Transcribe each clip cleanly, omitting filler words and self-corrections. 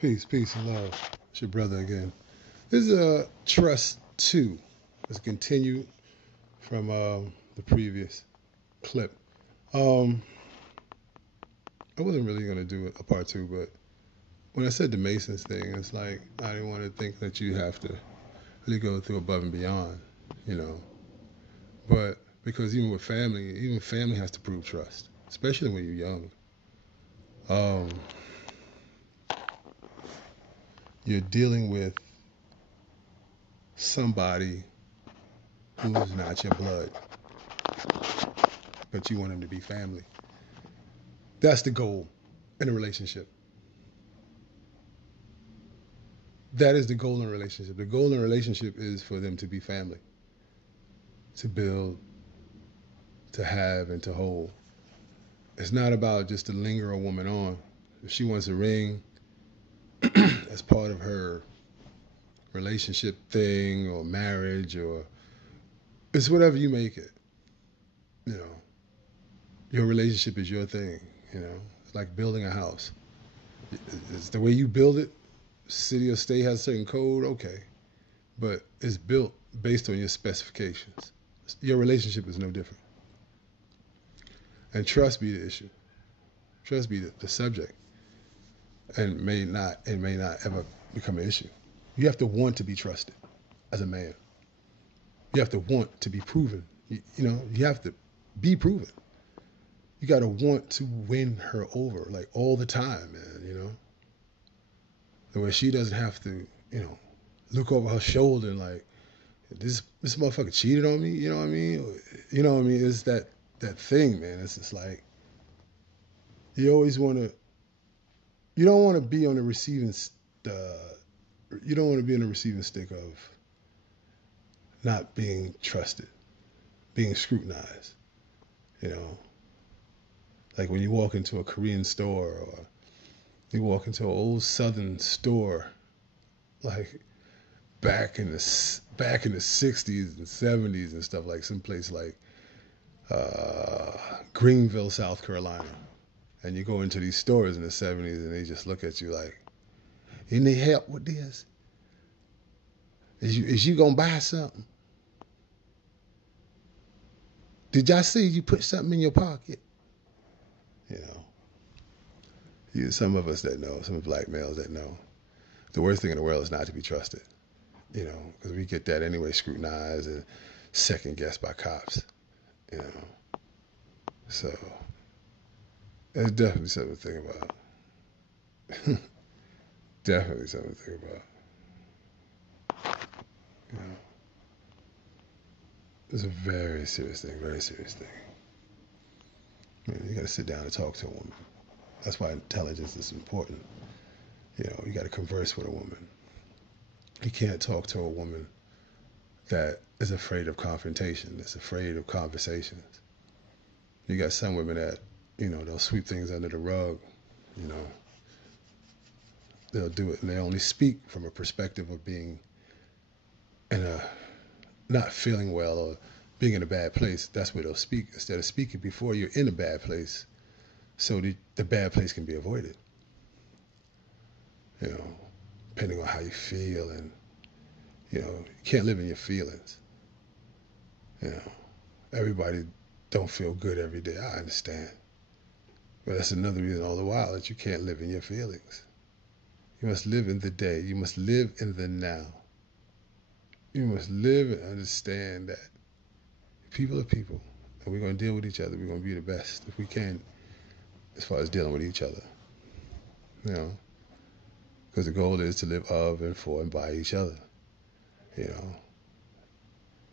Peace, peace, and love. It's your brother again. This is Trust 2. Let's continue from the previous clip. Um, I wasn't really going to do a part 2, but when I said the Masons thing, it's like I didn't want to think that you have to really go through above and beyond, you know. But because even family has to prove trust, especially when you're young. Um, you're dealing with somebody who's not your blood, but you want them to be family. That's the goal in a relationship. That is the goal in a relationship. The goal in a relationship is for them to be family, to build, to have, and to hold. It's not about just to linger a woman on. If she wants a ring as part of her relationship thing or marriage or it's whatever you make it, you know, your relationship is your thing, you know. It's like building a house. It's the way you build it. City or state has a certain code, okay. But it's built based on your specifications. Your relationship is no different. And trust be the issue. Trust be the subject. And it may not ever become an issue. You have to want to be trusted as a man. You have to want to be proven. You have to be proven. You got to want to win her over like all the time, man, The way she doesn't have to, look over her shoulder and like, this motherfucker cheated on me, you know what I mean? You know what I mean? It's that thing, man. It's just like you always want to. You don't want to be on the receiving. You don't want to be on the receiving stick of not being trusted, being scrutinized. You know, like when you walk into a Korean store or you walk into an old Southern store, like back in the '60s and '70s and stuff, like someplace like Greenville, South Carolina. And you go into these stores in the '70s and they just look at you like, you need help with this? Is you gonna buy something? Did y'all see you put something in your pocket? You know, some of us that know, some black males that know, the worst thing in the world is not to be trusted. Because we get that anyway, scrutinized and second guessed by cops. You know, so it's definitely something to think about. Definitely something to think about. You know, it's a very serious thing. Very serious thing. You got to sit down and talk to a woman. That's why intelligence is important. You got to converse with a woman. You can't talk to a woman that is afraid of confrontation, that's afraid of conversations. You got some women that, they'll sweep things under the rug, you know. They'll do it and they only speak from a perspective of being in a not feeling well or being in a bad place. That's where they'll speak instead of speaking before you're in a bad place, so the bad place can be avoided. You know, depending on how you feel, and you can't live in your feelings. You know, everybody don't feel good every day. I understand, but that's another reason all the while that you can't live in your feelings. You must live in the day. You must live in the now. You must live and understand that people are people, and we're going to deal with each other. We're going to be the best if we can, as far as dealing with each other. You know, because the goal is to live of and for and by each other. You know,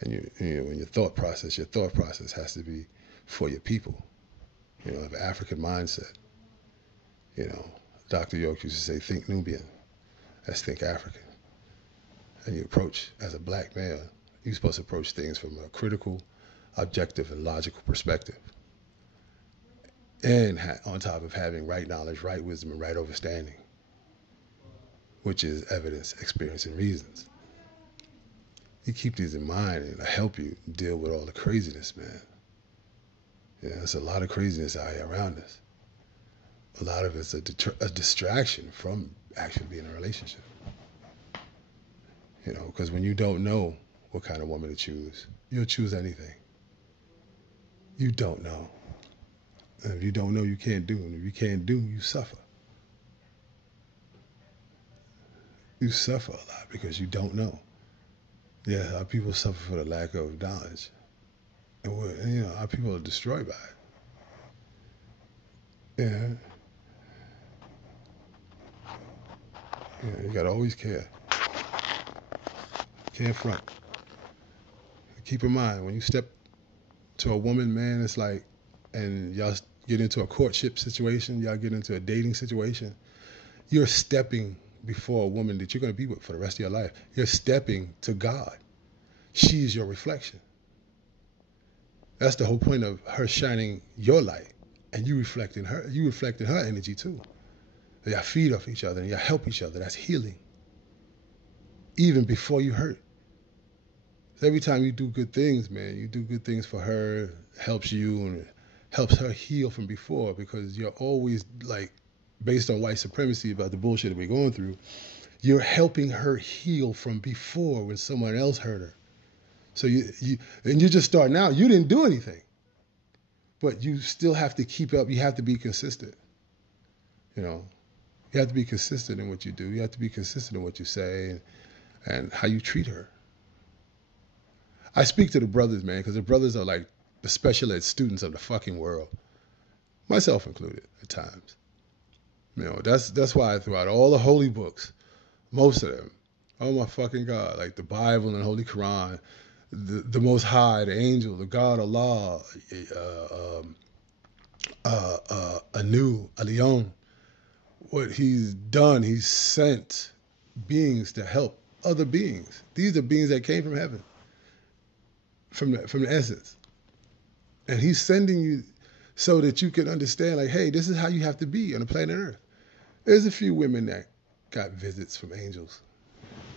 and in your thought process has to be for your people. Have an African mindset. Dr. York used to say, "Think Nubian." That's think African. And you approach as a black male. You're supposed to approach things from a critical, objective, and logical perspective. And on top of having right knowledge, right wisdom, and right understanding, which is evidence, experience, and reasons. You keep these in mind and it'll help you deal with all the craziness, man. There's a lot of craziness out here around us. A lot of it's a distraction from actually be in a relationship. Because when you don't know what kind of woman to choose, you'll choose anything. You don't know. And if you don't know, you can't do. And if you can't do, you suffer. You suffer a lot because you don't know. Yeah, our people suffer for the lack of knowledge. And our people are destroyed by it. Yeah. Yeah, you gotta always care. Can't front. Keep in mind, when you step to a woman, man, it's like, and y'all get into a courtship situation, y'all get into a dating situation, you're stepping before a woman that you're going to be with for the rest of your life. You're stepping to God. She's your reflection. That's the whole point of her shining your light, and you reflecting her energy too. Y'all feed off each other and y'all help each other. That's healing. Even before you hurt. Every time you do good things, man, you do good things for her, helps you and helps her heal from before, because you're always, like, based on white supremacy about the bullshit that we're going through, you're helping her heal from before when someone else hurt her. So you're just starting out. You didn't do anything, but you still have to keep up. You have to be consistent. You have to be consistent in what you do. You have to be consistent in what you say and how you treat her. I speak to the brothers, man, because the brothers are like the special ed students of the fucking world, myself included at times. That's why throughout all the holy books, most of them, oh my fucking God, like the Bible and the Holy Quran, the Most High, the angel, the God Allah, Anu, Alion, what he's done, he's sent beings to help other beings. These are beings that came from heaven. From the essence, and he's sending you so that you can understand, like, hey, this is how you have to be on the planet Earth. There's a few women that got visits from angels,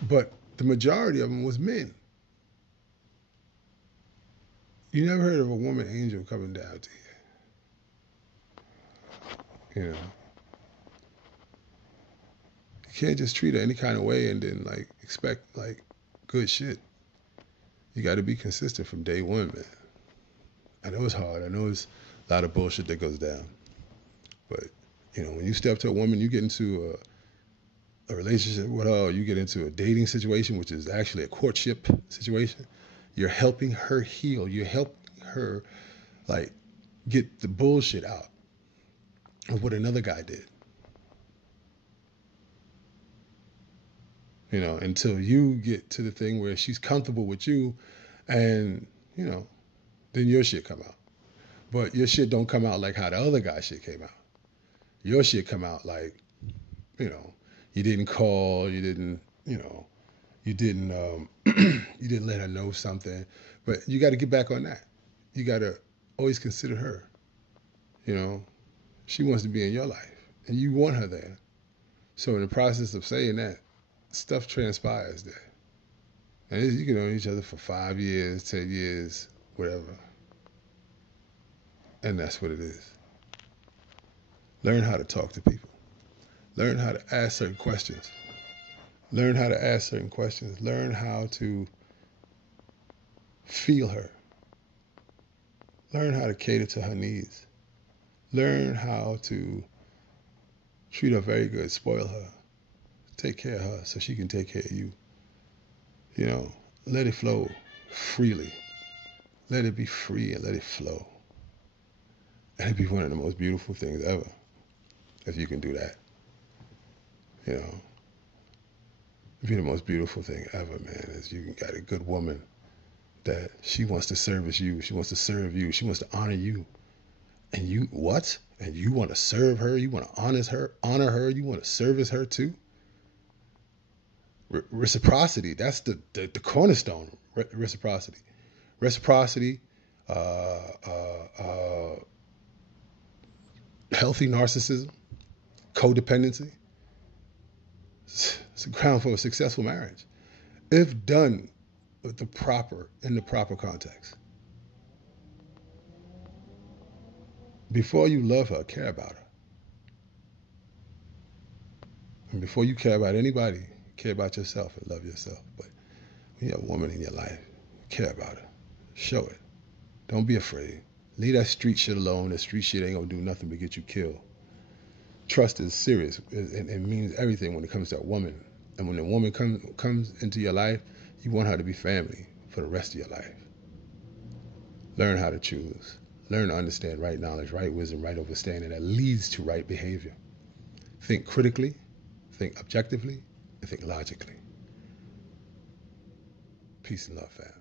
but the majority of them was men. You never heard of a woman angel coming down to you. You can't just treat her any kind of way and then, like, expect, like, good shit. You got to be consistent from day one, man. I know it's hard. I know it's a lot of bullshit that goes down. But, when you step to a woman, you get into a relationship with her, you get into a dating situation, which is actually a courtship situation. You're helping her heal. You're helping her, like, get the bullshit out of what another guy did. Until you get to the thing where she's comfortable with you, and, then your shit come out. But your shit don't come out like how the other guy's shit came out. Your shit come out like, you didn't call, you didn't, you didn't you didn't let her know something. But you got to get back on that. You got to always consider her. She wants to be in your life, and you want her there. So in the process of saying that, stuff transpires there. And you can know each other for 5 years, 10 years, whatever. And that's what it is. Learn how to talk to people. Learn how to ask certain questions. Learn how to ask certain questions. Learn how to feel her. Learn how to cater to her needs. Learn how to treat her very good, spoil her, take care of her so she can take care of you. Let it flow freely. Let it be free and let it flow. And it'd be one of the most beautiful things ever if you can do that. It'd be the most beautiful thing ever, man, is you got a good woman that she wants to service you. She wants to serve you. She wants to honor you. And you, what? And you want to serve her? You want to honor her? You want to service her too? Reciprocity, that's the cornerstone. Reciprocity. Healthy narcissism, codependency. It's a ground for a successful marriage, if done in the proper context. Before you love her, care about her. And before you care about anybody, care about yourself and love yourself. But when you have a woman in your life, care about her. Show it. Don't be afraid. Leave that street shit alone. That street shit ain't gonna do nothing but get you killed. Trust is serious. It means everything when it comes to a woman. And when a woman comes into your life, you want her to be family for the rest of your life. Learn how to choose. Learn to understand right knowledge, right wisdom, right understanding that leads to right behavior. Think critically, think objectively, and think logically. Peace and love, fam.